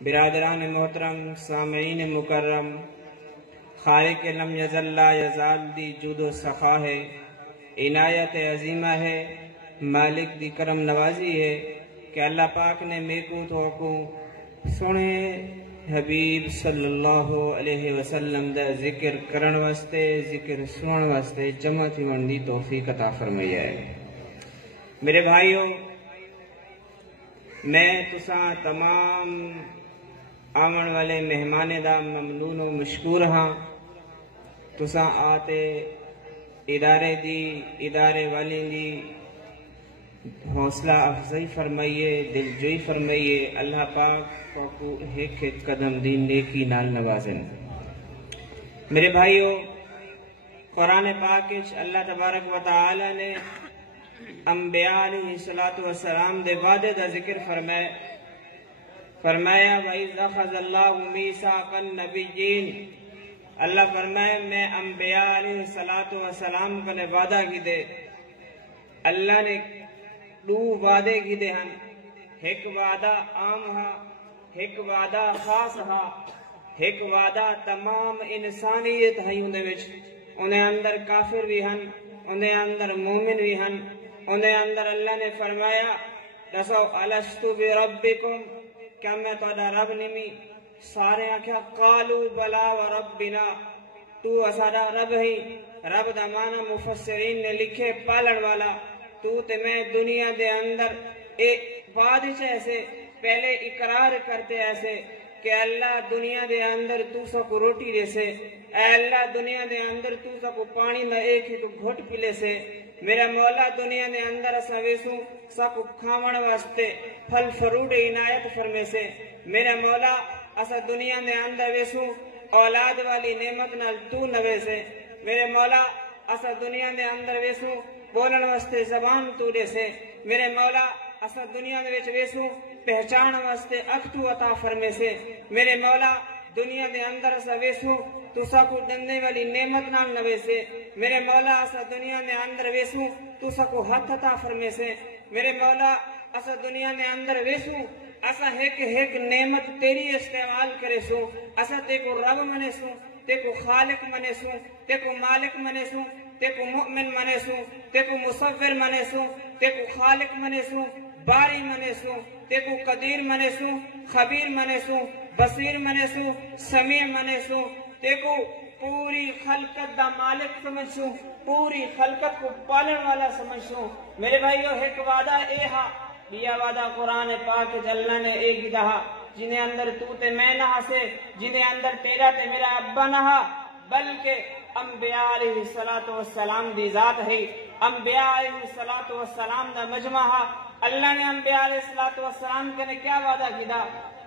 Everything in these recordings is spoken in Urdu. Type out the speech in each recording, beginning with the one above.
برادران محترم، سامعین مکرم، خالق لم یزل لا یزال دی جود و سخا ہے، عنایت عظیمہ ہے، مالک دی کرم نوازی ہے کہ اللہ پاک نے میکو تو سونے حبیب صلی اللہ علیہ وسلم دا ذکر کرن واسطے، ذکر سنن واسطے جمع تھی وندی توفیق عطا فرمائی ہے۔ میرے بھائیوں، میں تساں تمام آمن والے مہمانے دا ممنون و مشکور ہاں۔ تساں آتے ادارے والی دی حوصلہ افزائی فرمائیے، دل جوئی فرمائیے، اللہ پاک کو ایک ایک قدم دی نیکی نال نوازن۔ میرے بھائیوں، قرآن پاک اللہ تبارک و تعالی نے انبیاء علیہ السلام دے وعدے دا ذکر فرمایا وَإِذْ أَخَذَ اللَّهُ مِيثَاقَ النَّبِيِّينَ، اللہ فرمائے میں انبیاء علیہ السلام کو نے وعدہ کی دے۔ اللہ نے دو وعدے کی دے ہن، ایک وعدہ عام ہا، ایک وعدہ خاص ہا، ایک وعدہ تمام انسانیت ہے اندے وچ، انہیں اندر کافر بھی ہن، انہیں اندر مومن بھی ہن، انہیں اندر اللہ نے فرمایا دسو الستو بربکم، کیا میں تہاڈا رب نمی؟ سارے آکھیا قالو بلا وربنا، تو اساڈا رب ہی۔ رب دا معنی مفسرین نے لکھے پالن والا۔ تو تے میں دنیا دے اندر بعد ایسے پہلے اقرار کرتے ایسے کہ اللہ دنیا دے اندر تو سکو روٹی دے سے، اے اللہ دنیا دے اندر تو سکو پانی میں ایک ایک گھٹ پلے سے، میرا مولا دنیا دے اندر اسا ویسوں سکو کھاون واسطے پھل فروٹ عنایت فرمے سے، میرا مولا اسا دنیا دے اندر ویسوں اولاد والی نعمت نال تو نوے سے، میرے مولا اسا دنیا دے اندر ویسوں بولن واسطے زبان تو دے سے، میرے مولا اسا دنیا دے وچ ویسوں پہچان واسطے اکھ تو عطا فرمے سے، میرے مولا دنیا دے اندر اسا ویسوں تو سکو دندے والی نعمت نال نوے سے، میرے مولا اسا دنیا دے اندر ویسوں تو سکو ہاتھ عطا فرمے سے، میرے مولا اسا دنیا دے اندر ویسوں اسا ایک نعمت تیری استعمال کرے سو، اسا تے کو رب منے سو، تے کو خالق منے سو، تے کو مالک منے سو، تے کو مؤمن منے سو، تے کو مصور منے سو، تے کو خالق منے سو، باری منے سو، تے کو قدیر منے سو، خبیر منے سو، بصیر منے سو، سمیع منے سو، تے کو پوری خلقت دا مالک سمجھ سو، پوری خلقت کو پالن والا سمجھ سو۔ میرے بھائیو، ایک وعدہ اے ہا، یہ وعدہ قرآن پاک اللہ نے ایک ہی دہا، جنہیں اندر تو تے میں نہ ہسے، جنہیں اندر تیرا تے میرا ابا نہ ہا، بلکہ انبیاء علیہ السلام دی ذات ہے، انبیاء علیہ السلام دا مجمع ہے۔ اللہ نے انبیاء علیہ السلام کے نے کیا وعدہ کیتا؟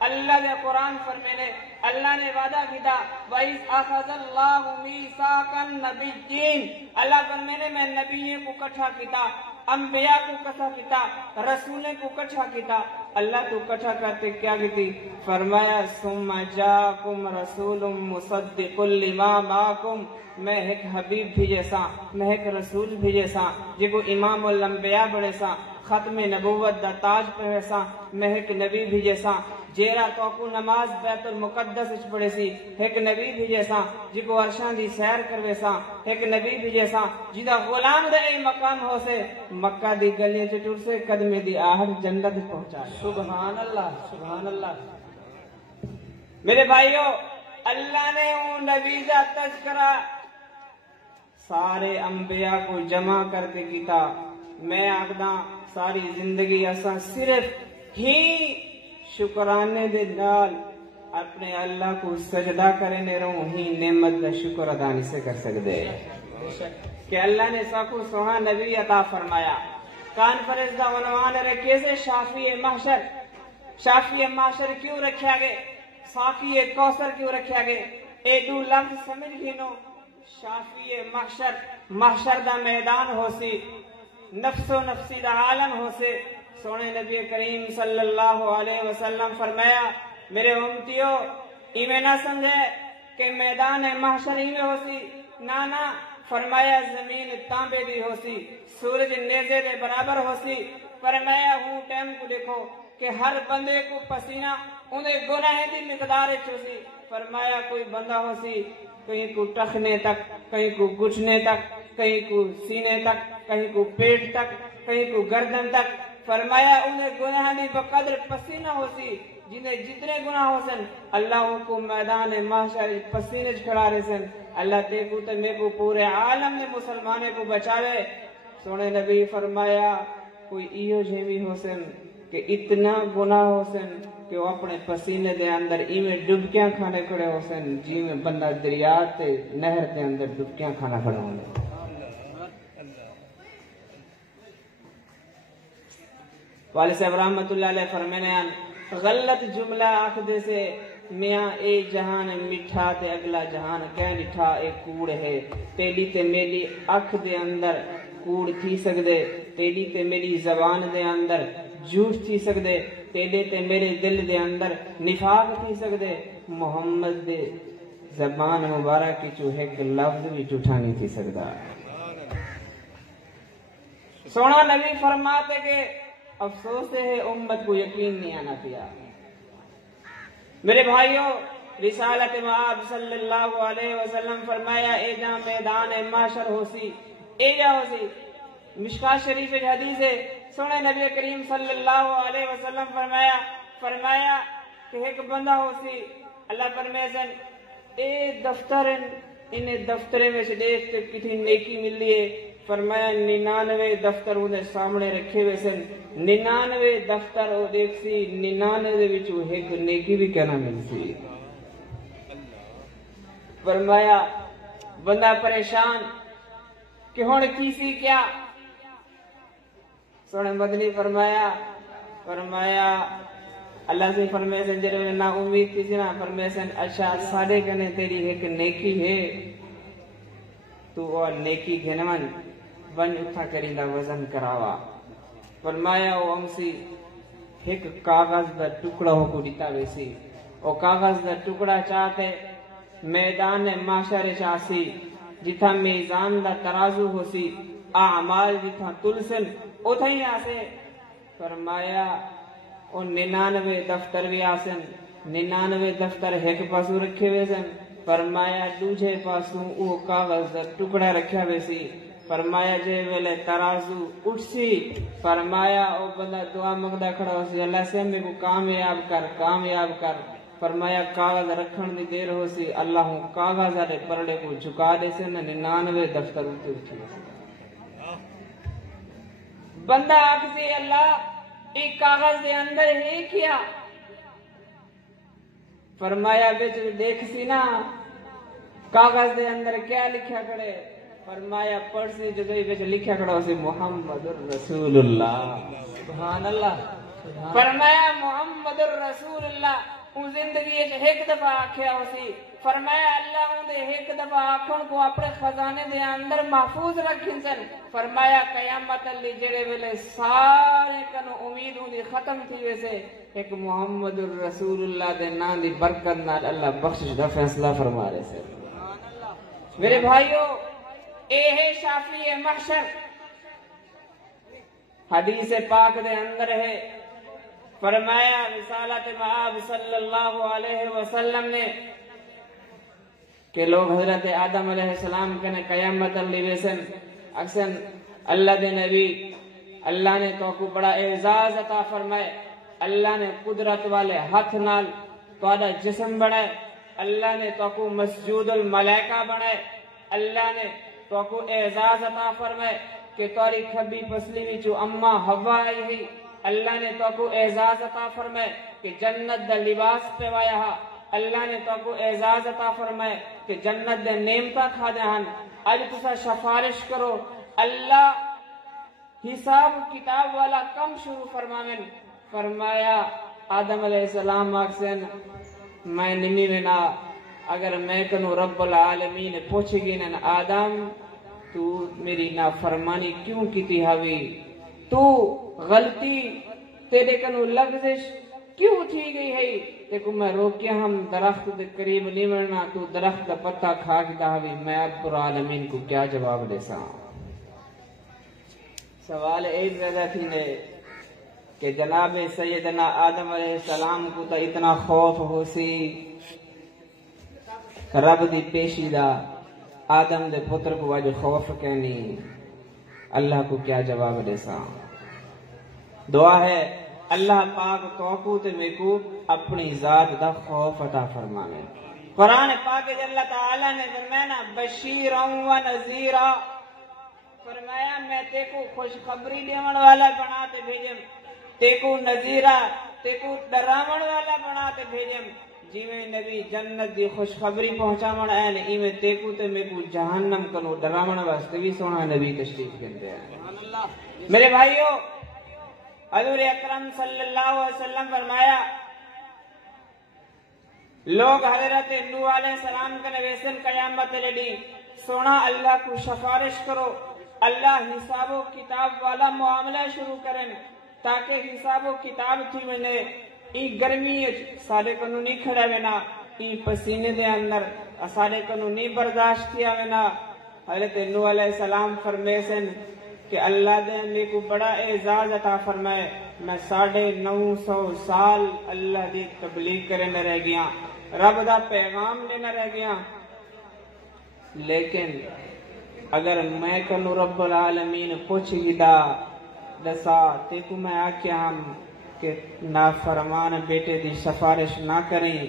اللہ نے قرآن فرمینے، اللہ نے وعدہ کیتا وَإِذْ أَخَذَ اللَّهُ مِيثَاقَ النَّبِيِّينَ، اللہ فرمینے میں نبیوں کو کٹھا کیتا، انبیاء کو کٹھا کیتا، رسولیں کو کٹھا کیتا۔ اللہ تو کٹھا کرتے کیا کیتی؟ فرمایا ثُمَّ جَاءَكُمْ رَسُولٌ مُصَدِّقٌ لِمَا مَعَكُمْ، میں ایک حبیب بھیجے سا، میں ایک رسول بھیجے سا، جے کو امام الانبیاء بڑے سا، ختم نبوت دا تاج پہنے سا، میں ایک نبی بھیجے سا، جیرا تو کو نماز بیت المقدس اچ پڑھے سی، ایک نبی بھیجے سا، جی کو عرشان دی سیر کروے سا، ایک نبی بھیجے سا، جیدہ غلام دے اے مقام ہو سے، مکہ دی گلیاں چٹور سے قدمے دی آہر جنت پہنچا۔ سبحان اللہ، سبحان اللہ۔ میرے بھائیو، اللہ نے اون نبی دا تذکرہ سارے انبیاء کو جمع کر کے کیتا۔ میں آگدا ساری زندگی ایسا صرف ہی شکرانے دے نال اپنے اللہ کو سجدہ کرنے رہوں، ہی نعمت دا شکر ادا نہیں سے کر سکتے کہ اللہ نے ساکو سوہا نبی عطا فرمایا۔ کانفرنس دا عنوان رکھے سے شافی محشر۔ شافی محشر کیوں رکھا گئے؟ صافی کوثر کیوں رکھا گئے؟ اے دو لفظ سمجھ گھنو۔ شافی محشر، محشر دا میدان ہو سی، نفس و نفسی دا عالم ہو سے۔ سونے نبی کریم صلی اللہ علیہ وسلم فرمایا میرے امتیو ایویں نہ سمجھے کہ میدان محشر ہی میں ہو سی، نانا فرمایا زمین تانبے دی ہو سی، سورج نیزے دے برابر ہو سی، فرمایا ہوں ٹائم کو دیکھو کہ ہر بندے کو پسینہ انہیں گناہ دی مقدار چوسی فرمایا کوئی بندہ ہو سی کہیں کو ٹخنے تک کہیں کو گھٹنے تک کہیں کو سینے تک کہیں کو پیٹ تک کہیں کو گردن تک فرمایا انہیں گناہ دی بقدر پسینہ ہو سی جنہیں جتنے گناہ ہو سن اللہ کو میدان محشر پسینے کھڑا رہے سن اللہ تے کو تے میں کو پورے عالم میں مسلمانے کو بچاوے سونے نبی فرمایا کوئی ایو جیوی ہو سن کہ اتنا گناہ ہو سن کہ وہ اپنے پسینے دے اندر ایویں ڈبکیاں کھانے کھڑے ہو سن جی میں بندہ دریا تے نہر دے اندر ڈبکیاں کھانا کھڑا ہونے والد صاحب رحمت اللہ علیہ فرمینے غلط جملہ آخدے سے میاں اے جہان مٹھا تے اگلا جہان کیا نٹھا اے کوڑ ہے تیلی تے میری اکھ دے اندر کوڑ تھی سکدے تیلی تے میری زبان دے اندر جھوٹ تھی سکدے تیلے تے میرے دل دے اندر نفاق تھی سکدے محمد دے زبان مبارک کی جو ایک لفظ بھی جھوٹا نہیں تھی سکدا سونا نبی فرماتے کہ افسوس ہے امت کو یقین نہیں آنا پیا میرے بھائیوں رسالت مآب صلی اللہ علیہ وسلم فرمایا اے جہاں میدان محشر ہو سی اے جا ہو سی مشکات شریف حدیث ہے سونے نبی کریم صلی اللہ علیہ وسلم فرمایا کہ ایک بندہ ہو سی اللہ فرمیسن اے دفتر انہیں دفترے میں سے دیکھ کے کتنی نیکی مل لیے فرمایا 99 دفتر انہیں سامنے رکھے ہوئے سن 99 دفتر وہ دیکھ سی 99 وچوں ایک نیکی بھی کہنا مل سی فرمایا بندہ پریشان کہ ہن کیسی کیا سونے مدنی فرمایا اللہ سے فرمیسن جرے نا امید کسی نہ فرمیسن اچھا ساڑھے کنے تیری ایک نیکی ہے تو وہ نیکی گھنون بن اتھا کرندہ وزن کراوا فرمایا وہ امسی ایک کاغذ دا ٹکڑا ہو کو دیتا ویسی وہ کاغذ دا ٹکڑا چاہتے میدان معاشر چاہسی جتھا میزان دا ترازو ہو سی اعمال جتھا تلسن اتھا ہی آسے فرمایا وہ 99 دفتر بھی آسن 99 دفتر ایک پاسو رکھے ہوئے سن فرمایا دوجھے پاسو وہ کاغذ دا ٹکڑا رکھا ویسی فرمایا جے ویلے ترازو اٹھ سی فرمایا او بندہ دعا مگدہ کھڑا ہو سی اللہ سے میں کو کامیاب کر فرمایا کاغذ رکھن دی دیر ہو سی اللہ ہوں کاغذ آرے پرڑے کو جھکا دے سے 99 دفتر اٹھی بندہ آکسی اللہ ایک کاغذ دے اندر ہی کیا فرمایا بیچ دیکھ سی نا کاغذ دے اندر کیا لکھا کھڑے فرمایا پڑھ سی جگہ بیچ لکھا کھڑا ہو سی محمد الرسول اللہ سبحان اللہ فرمایا محمد الرسول اللہ ان زندگی ایک دفعہ آکھیا ہو سی فرمایا اللہ ان دے ایک دفعہ آکھن کو اپنے خزانے دے اندر محفوظ رکھن سن فرمایا قیامت اللہ جڑے ویلے سارے کنو امید ان دی ختم تھی ویسے ایک محمد الرسول اللہ دے نام دی برکت نال اللہ بخشش دا فیصلہ فرما رہے سے میرے بھائیو اے ہے شافی محشر حدیث پاک دے اندر ہے فرمایا رسالت مآب صلی اللہ علیہ وسلم نے کہ لوگ حضرت آدم علیہ السلام کنے قیامت اللہ ویسن اکسن اللہ دے نبی اللہ نے تو کو بڑا اعزاز عطا فرمائے اللہ نے قدرت والے ہاتھ نال توڑا جسم بنائے اللہ نے تو کو مسجود الملائکہ بنائے اللہ نے تو کو اعزاز عطا فرمائے کہ توری کھبی پسلی وچو اما حوا آئی ہی اللہ نے تو کو اعزاز عطا فرمائے کہ جنت دا لباس پہ وایا ہا اللہ نے تو کو اعزاز عطا فرمائے کہ جنت دے نعمتاں کھا جہان آج تسا شفارش کرو اللہ حساب کتاب والا کم شروع فرمایا آدم علیہ السلام آکسن میں نمی وینا اگر میں کنو رب العالمین پوچھے گی نا آدم تو میری نافرمانی کیوں کیتی ہوئی تو غلطی تیرے کنو لفظش کیوں تھی گئی ہے دیکھو میں روکیا ہم درخت دے قریب نہیں مرنا تو درخت دا پتہ کھا کیتا ہوئی میں رب العالمین کو کیا جواب دے سا سوال ایک زیادہ تھی نے کہ جناب سیدنا آدم علیہ السلام کو تو اتنا خوف ہو سی رب دی پیشی دا آدم دے پتر کو واجہ خوف کہنی اللہ کو کیا جواب دے سا دعا ہے اللہ پاک توقو تے میں کو اپنی ذات دا خوف عطا فرمانے قرآن پاک اللہ تعالیٰ نے فرمایا بشیرا و نذیرا فرمایا میں تے کو خوشخبری دیون والا بناتے بھیجم تے کو نذیرا تے کو ڈراون والا بناتے بھیجم جی میں نبی جنت دی خوشخبری پہنچاون این ایویں تے کو تے میں کو جہنم کنو ڈراون واسطے بھی سونا نبی تشریف کرتے ہیں میرے بھائیو حضور اکرم صلی اللہ علیہ وسلم فرمایا لوگ حضرت نوح علیہ السلام کا نویسن قیامت لڑی سونا اللہ کو سفارش کرو اللہ حساب و کتاب والا معاملہ شروع کریں تاکہ حساب و کتاب تھی میں نے ای گرمی سارے قانونی کھڑا وینا ای پسینے دے اندر سارے قانونی برداشت کیا وینا حضرت نوح علیہ السلام فرمیسن کہ اللہ دے میں کو بڑا اعزاز عطا فرمائے میں 950 سال اللہ دی تبلیغ کرے نہ رہ گیا رب دا پیغام لینا رہ گیا لیکن اگر میں کنو رب العالمین پوچھ گدا دسا تے کو میں آکیا ہم کہ نافرمان بیٹے دی سفارش نہ کریں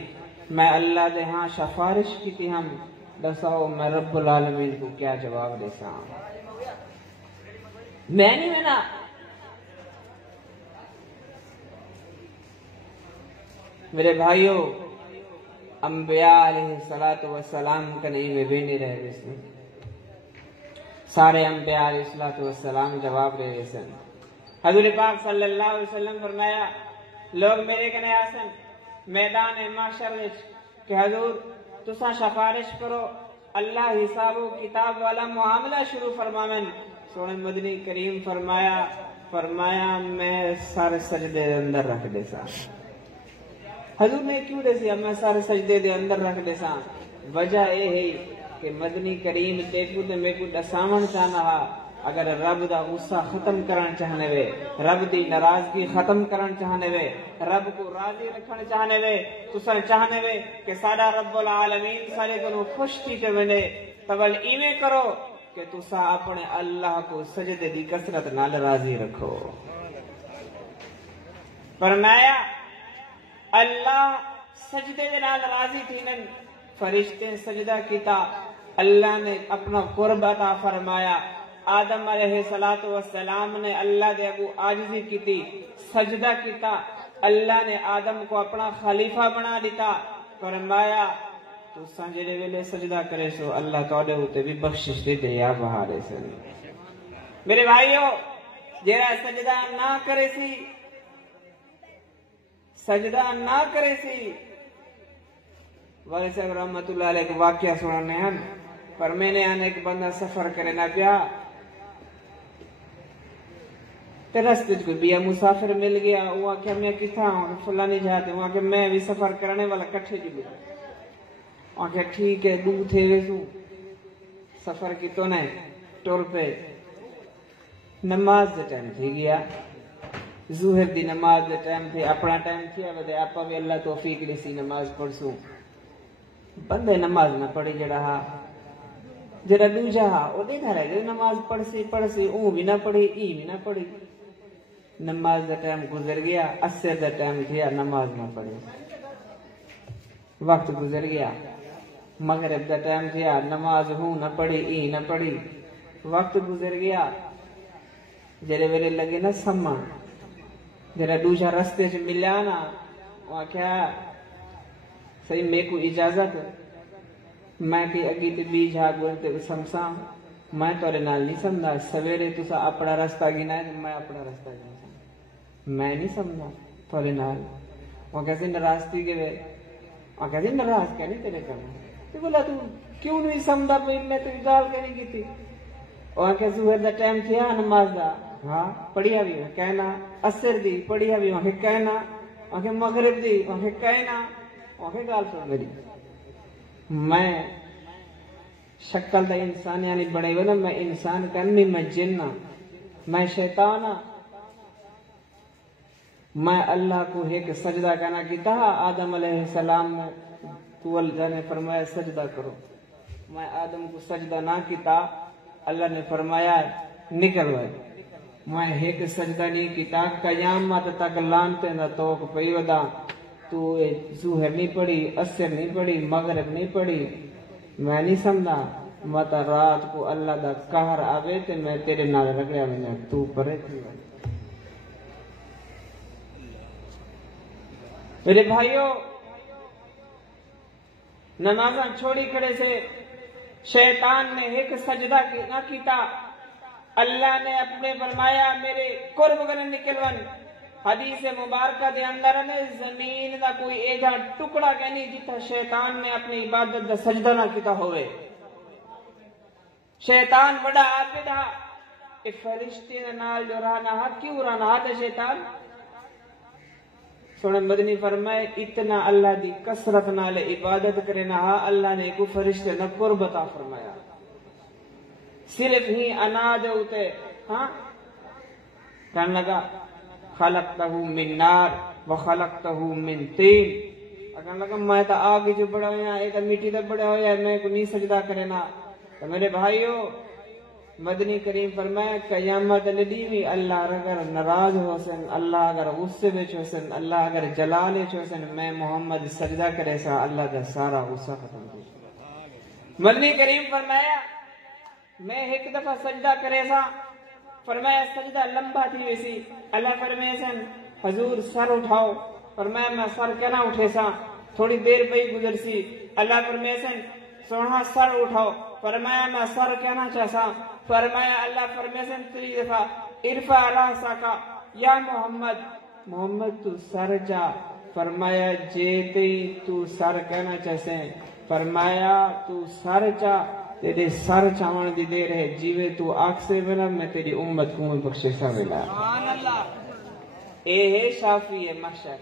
میں اللہ دے ہاں سفارش کی تھی ہم دساؤ میں رب العالمین کو کیا جواب دے سا میں نہیں نا میرے بھائیو انبیاء علیہ السلام کا نہیں میں بھی نہیں رہ رہے سن سارے انبیاء علیہ السلام جواب دے رہے سن حضور پاک صلی اللہ علیہ وسلم فرمایا لوگ میرے کنے آسن میدان محشر کہ حضور تسا سفارش کرو اللہ حساب و کتاب والا معاملہ شروع فرماویں سونے مدنی کریم فرمایا میں سارے سجدے دے اندر رکھ دے سا حضور نے کیوں دے سیا میں سارے سجدے دے اندر رکھ دے سا وجہ اے ہے کہ مدنی کریم دیکھو تے میں کو دساون چاہنا اگر رب دا غصہ ختم کرن چاہنے وے رب دی ناراضگی ختم کرن چاہنے وے رب کو راضی رکھن چاہنے وے تساں چاہنے وے کہ ساڈا رب العالمین سارے کو خوش تھی تے ونے تول ایویں کرو کہ تسا اپنے اللہ کو سجدے دی کثرت نال راضی رکھو فرمایا اللہ سجدے دے نال راضی تھینن فرشتے سجدہ کیتا اللہ نے اپنا قرب عطا فرمایا آدم علیہ السلام نے اللہ دے ابو عاجزی کیتی سجدہ کیتا اللہ نے آدم کو اپنا خلیفہ بنا دیتا فرمایا تو سانجے ویلے سجدہ کرے سو اللہ توڑے ہوتے بھی بخشش دے دے یا بہارے سے میرے بھائیو جیرا سجدہ نہ کرے سی والے صاحب رحمت اللہ علیہ ایک واقعہ سنانے ہیں پر میں نے آنے ایک بندہ سفر کرے نہ پیا تے رستے کوئی بیا مسافر مل گیا وہاں کہ میں کتھا ہوں فلانی جاتے وہاں کہ میں بھی سفر کرنے والا کٹھے جی گیا وہاں کہ ٹھیک ہے دو تھے ویسو سفر کی تو نہیں ٹور پہ نماز دے ٹائم تھی گیا ظہر دی نماز دے ٹائم تھی اپنا ٹائم تھی اب آپ بھی اللہ توفیق لیسی نماز پڑھ سو بندے نماز نہ پڑھی جڑا دوجا وہ دیکھا رہے نماز پڑھ سی اون بھی نہ پڑھی ای بھی نہ پڑھی نماز دا ٹائم گزر گیا عصر دا ٹائم تھیا نماز نہ پڑھی وقت گزر گیا مغرب دا ٹائم تھیا نماز ہوں نہ پڑھی ای نہ پڑھی وقت گزر گیا جڑے ویلے لگے نا سما جڑا دوجا رستے سے ملیا نا وہ کیا صحیح میں کو اجازت میں بھی اگی تے بیج ہا گول تے سمسا میں تورے نال نہیں سمجھا سویرے تسا اپنا رستہ گنا ہے میں اپنا رستہ گنا میں نہیں سمجھا تورے نال وہ کیسے ناراض تھی گئے وہ کیسے ناراض کہنے تیرے کرنا تو بولا تو کیوں نہیں سمجھا پہ میں تو گال کرنے کی تھی وہ کہ ظہر دا ٹائم تھیا نماز دا ہاں پڑھیا بھی کہنا عصر دی پڑھیا بھی وہاں کہنا وہاں مغرب دی وہاں کہنا وہاں گال سن میری میں شکل دا انسان یعنی بڑے ہوئے نا میں انسان کرنی میں جن میں شیطان میں اللہ کو ایک سجدہ کہنا کیتا آدم علیہ السلام نے تو اللہ نے فرمایا سجدہ کرو، میں آدم کو سجدہ نہ کیتا، اللہ نے فرمایا نکل گئے، میں ایک سجدہ نہیں کیتا، قیامت تک لانتے نہ توک پئی ودا، تو ظہر نہیں پڑھی، عصر نہیں پڑھی، مغرب نہیں پڑھی، میں نہیں سمجھا مت رات کو اللہ دا قہر آوے تے میں تیرے نال رگڑیا میں تو پرے تھی۔ میرے بھائیوں، نمازاں چھوڑی کھڑے سے شیطان نے ایک سجدہ نہ کیتا، اللہ نے اپنے فرمایا میرے قرب کنے نکلون۔ حدیث مبارکہ دے اندر نے زمین دا کوئی ایجا ٹکڑا کہنی جتا شیطان نے اپنی عبادت دا سجدہ نہ کیتا ہوئے۔ شیطان بڑا عابد ہے، اے فرشتے نال جو رہنا ہے، کیوں رہنا ہے شیطان؟ سونے مدنی فرمائے اتنا اللہ دی کثرت نال عبادت کرنا ہے، اللہ نے کو فرشتے نہ قرب عطا فرمایا، صرف ہی انا دے ہوتے ہاں کہنے لگا خلقتہ من نار وخلقتہ من طین، کہنے لگا میں تو آگ جو بڑا ہویا ہے، مٹی دا بڑا ہویا ہے، میں کو نہیں سجدہ کرنا۔ تو میرے بھائیوں، مدنی کریم فرمایا قیامت لدی بھی اللہ اگر ناراض ہو سن، اللہ اگر غصے وچ ہو سن، اللہ اگر جلال وچ ہو سن، میں محمد سجدہ کرے سا اللہ دا سارا غصہ ختم ہو جائے۔ مدنی کریم فرمایا میں ایک دفعہ سجدہ کرے سا، فرمایا سجدہ لمبا تھی ویسی، اللہ فرمائے سن حضور سر اٹھاؤ، فرمایا میں سر کہنا اٹھے سا، تھوڑی دیر پہ گزر سی، اللہ فرمائے سن سونا سر اٹھاؤ، فرمایا میں سر کہنا چاہسا، فرمایا اللہ فرمائے سن تیری دفعہ ارفع راسک یا محمد، محمد تو سر چا، فرمایا جیتے تو سر کہنا چاہسے، فرمایا تو سر چا، تیرے سر چاون دی دیر ہے، جیوے تو آنکھ سے بنا میں تیری امت کو بخششہ ملا۔ اے ہے شافی محشر۔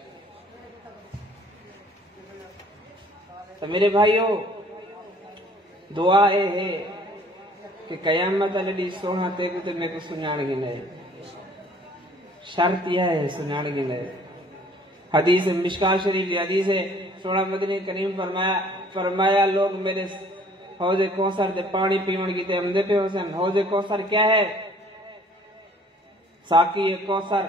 تو میرے بھائیوں، دعا اے ہے کہ قیامت لڑی سونا تے کو تے میں کو سنان گی نہیں، شرط یہ ہے سنان گی نہیں۔ حدیث مشکاہ شریف کی حدیث ہے، سونا مدنی کریم فرمایا لوگ میرے حوض کوثر دے پانی پیون کی تے امدے پہ حسن۔ حوض کوثر کیا ہے؟ ساقی کوثر۔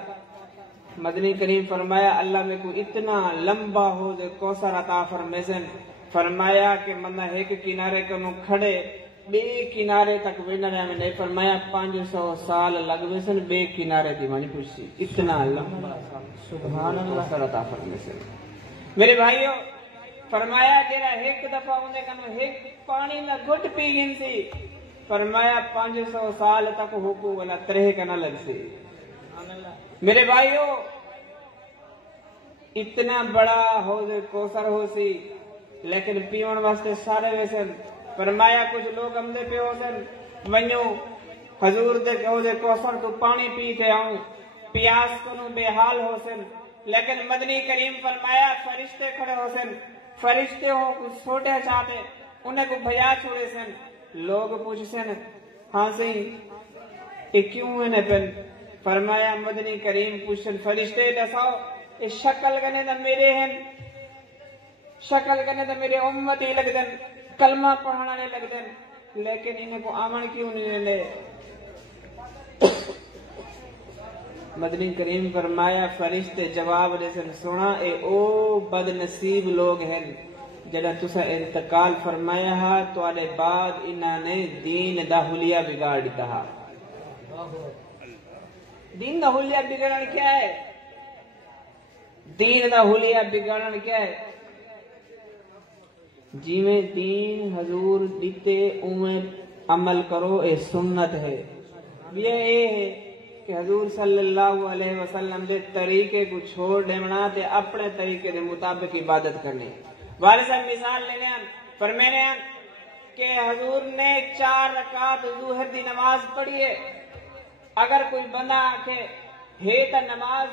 مدنی کریم فرمایا اللہ میں کو اتنا لمبا حوض کوثر عطا فرمیسن، فرمایا کہ مندہ ایک کنارے کنو کھڑے بے کنارے تک وینا رہے میں نہیں، فرمایا 500 سال لگ ویسن بے کنارے دیوانی پوچھتی، اتنا لمبا سبحان اللہ کوثر عطا فرمیسن۔ میرے بھائیوں، فرمایا جیرا ایک دفعہ ہونے کنو ایک پانی نہ گھٹ پی گن سی، فرمایا 500 سال تک حقوق والا ترہ کنا لگ سی۔ میرے بھائیوں، اتنا بڑا حوض کوثر ہو سی لیکن پیون واسطے سارے ویسن، فرمایا کچھ لوگ امدے پہ ہو سن ونیو حضور دے حوض کوثر تو پانی پیتے آؤں، پیاس کنو بے حال ہو سن، لیکن مدنی کریم فرمایا فرشتے کھڑے ہو سن، فرشتے ہو کچھ چھوٹے چاہتے انہیں کو بھیا چھوڑے سن، لوگ پوچھ سن ہاں سی یہ کیوں انہیں پن، فرمایا مدنی کریم پوچھن فرشتے دساؤ یہ شکل گنے دا میرے ہیں، شکل گنے دا میرے امتی لگ دن، کلمہ پڑھانے لگ دن، لیکن انہیں کو آمن کیوں نہیں لے۔ مدنی کریم فرمایا فرشتے جواب دے سن سنا اے او بد نصیب لوگ ہیں جڑا تسا انتقال فرمایا ہا تو آلے بعد انہاں نے دین دا حلیہ بگاڑ دیتا ہا۔ دین دا حلیہ بگڑن کیا ہے؟ دین دا حلیہ بگڑن کیا ہے؟ جی میں دین حضور دیتے اویں عمل کرو، اے سنت ہے۔ یہ ہے کہ حضور صلی اللہ علیہ وسلم دے طریقے کو چھوڑ دینا تے اپنے طریقے دے مطابق عبادت کرنی۔ والد صاحب مثال لینے ہیں، فرمینے ہیں کہ حضور نے 4 رکعت ظہر دی نماز پڑھی ہے، اگر کوئی بندہ آکے ہے تا نماز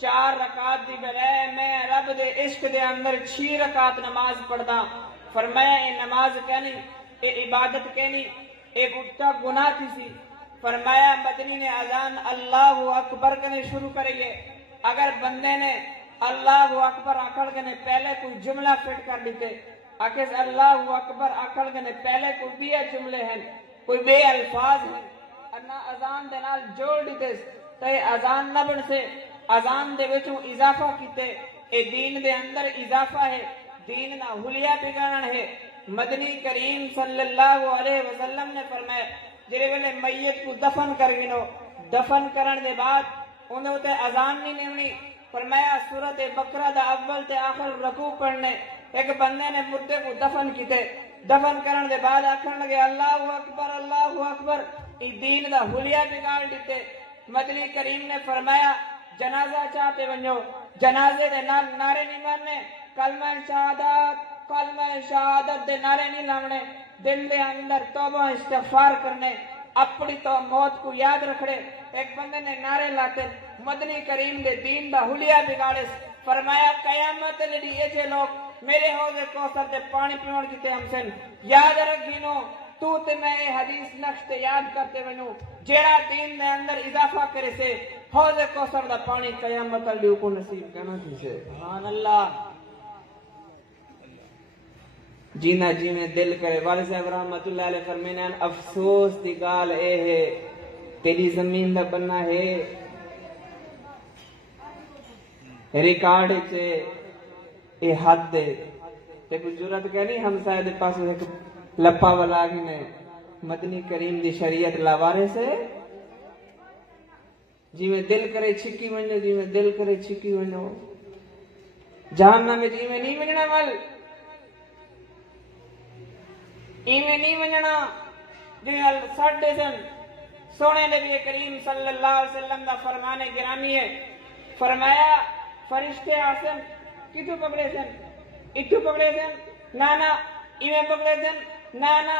4 رکعت دی بجائے میں رب دے عشق دے اندر 6 رکعت نماز پڑھتا، فرمایا اے نماز کہنی، اے عبادت کہنی، اے گٹا گناہ تھی سی۔ فرمایا مدنی نے اذان اللہ اکبر کرنے شروع کرے گے، اگر بندے نے اللہ اکبر آکھڑ کے نے پہلے کوئی جملہ فٹ کر دیتے، اکس اللہ اکبر آکھڑ کے نے پہلے کوئی بھی جملے ہیں، کوئی بے الفاظ ہیں، انا اذان دے نال جوڑ دیتے تے اذان نہ بن سے، اذان دے وچوں اضافہ کیتے، اے دین دے اندر اضافہ ہے، دین دا حلیہ بگاڑن ہے۔ مدنی کریم صلی اللہ علیہ وسلم نے فرمایا جڑے ویلے میت کو دفن کر گنو، دفن کرن دے بعد انہوں تے اذان نہیں نمنی، فرمایا سورۃ بقرہ دا اول تے آخر رکوع پڑھنے۔ ایک بندے نے مردے کو دفن کیتے، دفن کرن دے بعد آکھن لگے اللہ اکبر، ای دین دا حلیہ بگاڑ دیتے۔ مدنی کریم نے فرمایا جنازہ چاہتے ونجو، جنازے دے نال نعرے نہیں مارنے، کلمہ شہادت دے نعرے نہیں لاونے، دل دے اندر توبہ استغفار کرنے، اپنی تو موت کو یاد رکھنے۔ ایک بندے نے نعرے لاتے، مدنی کریم دے دین دا حلیہ بگاڑے، فرمایا قیامت لڑی ایچے لوگ میرے حوض کوثر تے پانی پیون کیتے ہم سن، یاد رکھینو تو تے میں حدیث نقش تے یاد کرتے ونو، جیڑا دین دے اندر اضافہ کرے سے حوض کوثر دا پانی قیامت لڑی کو نصیب کرنا تھی سے۔ سبحان اللہ۔ جینا جی میں دل کرے، والد صاحب رحمت اللہ علیہ فرمینا افسوس دی گال اے ہے تیری زمین دا بننا ہے ریکارڈ سے اے حد دے تے کوئی ضرورت کہ نہیں ہم سائے دے پاس ایک لپا والا کی نے مدنی کریم دی شریعت لاوارے سے جی میں دل کرے چھکی ونجو، جی میں دل کرے چھکی ونجو، جہنم میں جی میں نہیں ونجنا مل، ایویں نہیں ونجنا جی ساڈے سن سونے نبی کریم صلی اللہ علیہ وسلم دا فرمان گرامی ہے، فرمایا فرشتے آسن کتوں پکڑے سن، اتوں پکڑے سن، نانا ایویں پکڑے سن، نانا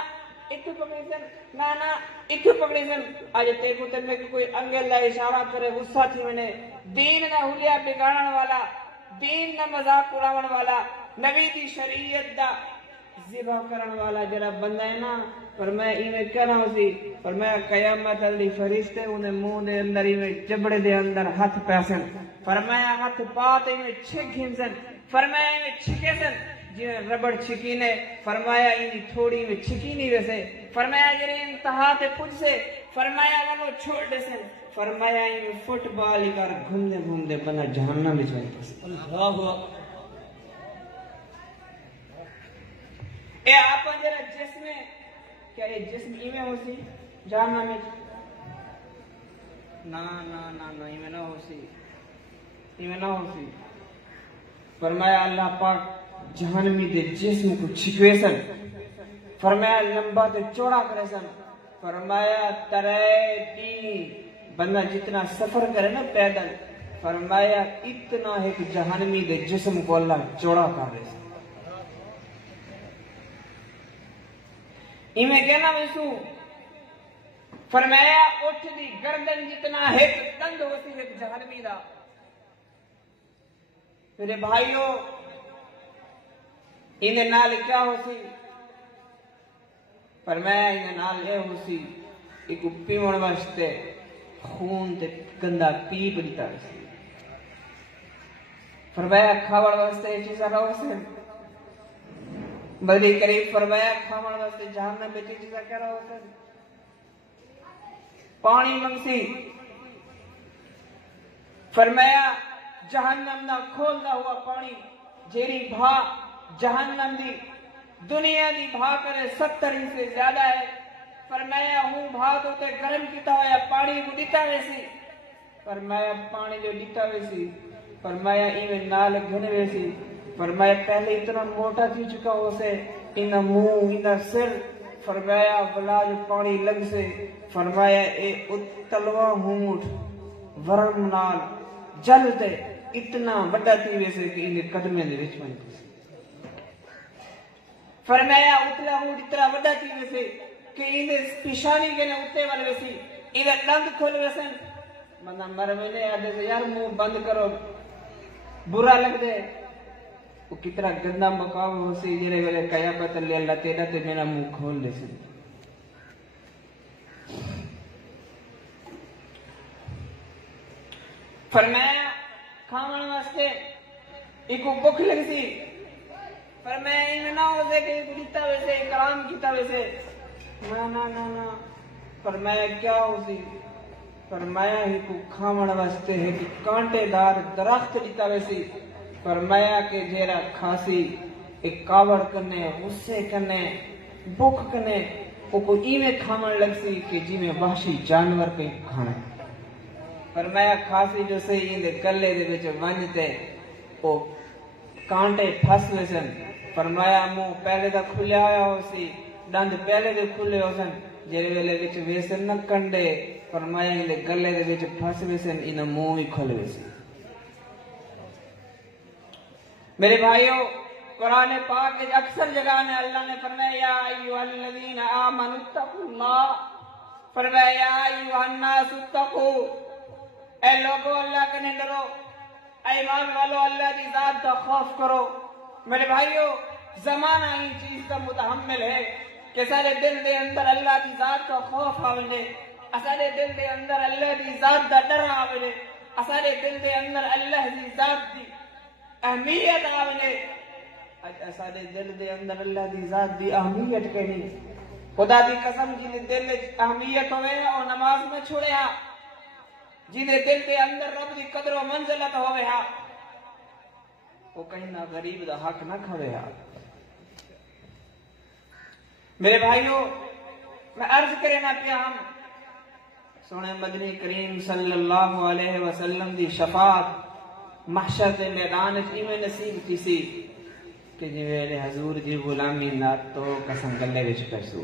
اتوں پکڑے سن، نانا اتوں پکڑے سن۔ آج تیکو تندے کوئی انگل دا اشارہ کرے غصہ تھی میں نے، دین دا حلیہ بگاڑن والا، دین دا مذاق اڑاون والا، نبی دی شریعت دا ذبح کرن والا جڑا بندہ ہے نا، فرمایا ایویں کہنا ہوسی، فرمایا قیامت علی فرشتے انہیں منہ دے اندر ایویں جبڑے دے اندر ہاتھ پیسن، فرمایا ہاتھ پات ایویں چھک گھنسن، فرمایا ایویں چھکے سن جی ربڑ چھکی نے، فرمایا ایویں تھوڑی میں چھکی نہیں ویسے، فرمایا جڑے انتہا تے پوچھ سے، فرمایا وہ چھوڑ دے سن، فرمایا ایویں فٹ بال ہی کر گھومدے گھومدے بندہ جہنم وچ ویندا۔ اللہ اکبر۔ اے آپ جڑا جسم ہے کیا یہ جسم ایویں ہو سی جہنم میں؟ نا نا نا نا ایویں نہ ہو سی، ایویں نہ ہو سی۔ فرمایا اللہ پاک جہنمی دے جسم کو چھکوے سن، فرمایا لمبا تے چوڑا کرے سن، فرمایا ترے تین بندہ جتنا سفر کرے نا پیدل، فرمایا اتنا ایک جہنمی دے جسم کو اللہ چوڑا کر رہے سن۔ ایویں کہنا ویسو، فرمایا اٹھ دی گردن جتنا ایک دند ہوتی ایک جہنمی دا۔ میرے بھائیوں انہیں نال کیا ہو سی؟ فرمایا انہیں نال یہ ہو سی ایک پیون واسطے خون تے گندا پیپ دیتا سی، فرمایا کھاوڑ واسطے یہ چیزاں رہو سے، بدی قریب فرمایا کھاوڑ واسطے جہنم میں یہ چیزاں کیا رہو سے، پانی منگسی، فرمایا جہنم دا کھولدا ہوا پانی جیری بھا جہنم دی دنیا دی بھا کرے 70 سے زیادہ ہے، فرمایا ہوں بھا تو تے گرم کیتا ہوا پانی کو دیتا ویسی، فرمایا پانی جو دیتا ویسی، فرمایا ایویں نال گھن ویسی، فرمایا پہلے اتنا موٹا تھی چکا ہو سے انہ منہ انہ سر، فرمایا بلا جو پانی لگ سے، فرمایا اے اتلوا ہونٹ ورم نال جلتے اتنا بڑا تھی ویسے کہ انہیں قدمیں دے وچ بن سی، فرمایا اتلا ہونٹ اتنا بڑا تھی ویسے کہ انہیں پیشانی کے نے اتے والے ویسی، انہیں دند کھول ویسے، بندہ مر میں نے آدھے سے یار منہ بند کرو برا لگ دے، وہ کتنا گندہ مقام ہو سی جرے ویلے قیامت اللہ تیرا تے میرا منہ کھول لے سی۔ فرمایا کھاون واسطے ایک بھوک لگ سی فرمایا ان نہ ہو سے کہ دیتا ویسے کرام کیتا ویسے نہ فرمایا کیا ہو سی فرمایا ایک کھاون واسطے ایک کانٹے دار درخت دیتا ویسی فرمایا کہ جیرا کھاسی ایک کاوڑ کنے غصے کنے بھوک کنے وہ کو ایویں کھاون لگ سی کہ جی میں وحشی جانور کے کھانا فرمایا کھاسی جو سے اندے گلے دے وچ ونجتے وہ کانٹے پھس وسن فرمایا منہ پہلے دا کھلیا ہویا ہو سی دند پہلے دے کھلے ہو سن جیرے ویلے وچ ویسن نہ کنڈے فرمایا اندے گلے دے وچ پھس وسن ان منہ ہی کھل وسن میرے بھائیو قرآن پاک کے اکثر جگہ میں اللہ نے فرمایا یا ایھا الذین آمنوا اتقوا اللہ فرمایا یا ایھا الناس اتقوا اے لوگو اللہ کے ڈرو اے ایمان والو اللہ کی ذات کا خوف کرو میرے بھائیو زمانہ ہی چیز کا متحمل ہے کہ سارے دل دے اندر اللہ کی ذات کا خوف آوے سارے دل دے اندر اللہ کی ذات کا ڈر آوے سارے دل دے اندر اللہ کی ذات کی اہمیت آوے سارے دل دے اندر اللہ کی ذات کی اہمیت کہنی خدا دی قسم جی دل اہمیت ہوئے اور نماز میں چھوڑے ہاں جی دل دے اندر رب دی قدر و منزلت ہوئے ہاں وہ کہیں نہ غریب دا حق نہ کھوے ہاں میرے بھائیو میں عرض کرے نہ پیا ہم سونے مدنی کریم صلی اللہ علیہ وسلم دی شفاعت محشر دے میدان میں نصیب کی سی کہ جی میرے حضور دی غلامی نہ تو قسم گلے وچ پیسو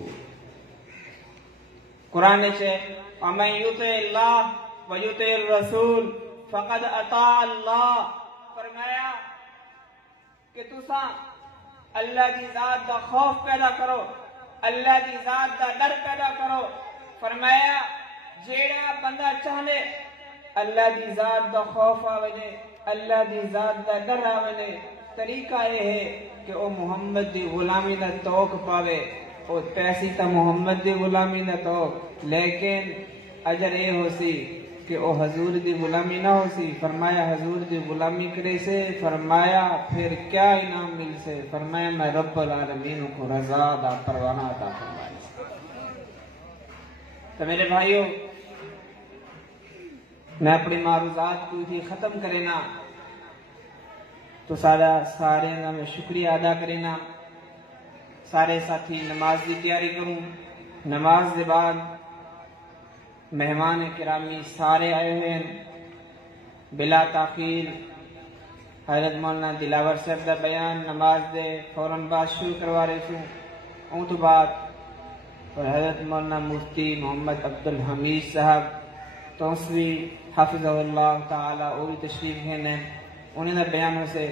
قرآن چے وَمَن يُطِعِ اللَّهَ وَيُطِعِ الرَّسُولَ فَقَدْ أَطَاعَ اللَّهَ فرمایا کہ تساں اللہ دی ذات دا خوف پیدا کرو اللہ دی ذات دا ڈر پیدا کرو فرمایا جیڑا بندہ چاہے اللہ دی ذات دا خوف آوے اللہ دی ذات دا ڈر آوے طریقہ یہ ہے کہ وہ محمد دی غلامی نہ توق پاوے وہ پیسی تا محمد دی غلامی نہ توق لیکن اجر یہ ہو سی کہ وہ حضور دی غلامی نہ ہو سی فرمایا حضور دی غلامی کرے سے فرمایا پھر کیا انعام مل سے فرمایا میں رب العالمین کو رضا دا پروانہ عطا فرمایا تو میرے بھائیو میں اپنی معروضات کو تھی ختم کرینا تو سارے میں شکریہ ادا کرینا سارے ساتھی نماز کی تیاری کروں نماز کے بعد مہمان کرامی سارے آئے ہوئے ہیں بلا تاخیر حضرت مولانا دلاور صاحب دا بیان نماز دے فوراً بعد شروع کروا رہے سوں اون تو بعد اور حضرت مولانا مفتی محمد عبدالحمید صاحب توسوی حافظ اللہ تعالی وہ بھی تشریف ہیں انہیں دا بیان ہو سے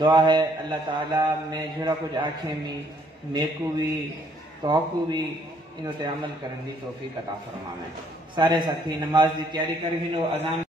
دعا ہے اللہ تعالیٰ میں جھڑا کچھ آنکھیں میں نیکو بھی توقع بھی انہوں تے عمل کرنے دی توفیق عطا فرمائے سارے ساتھی نماز دی تیاری کر بھی لو اذان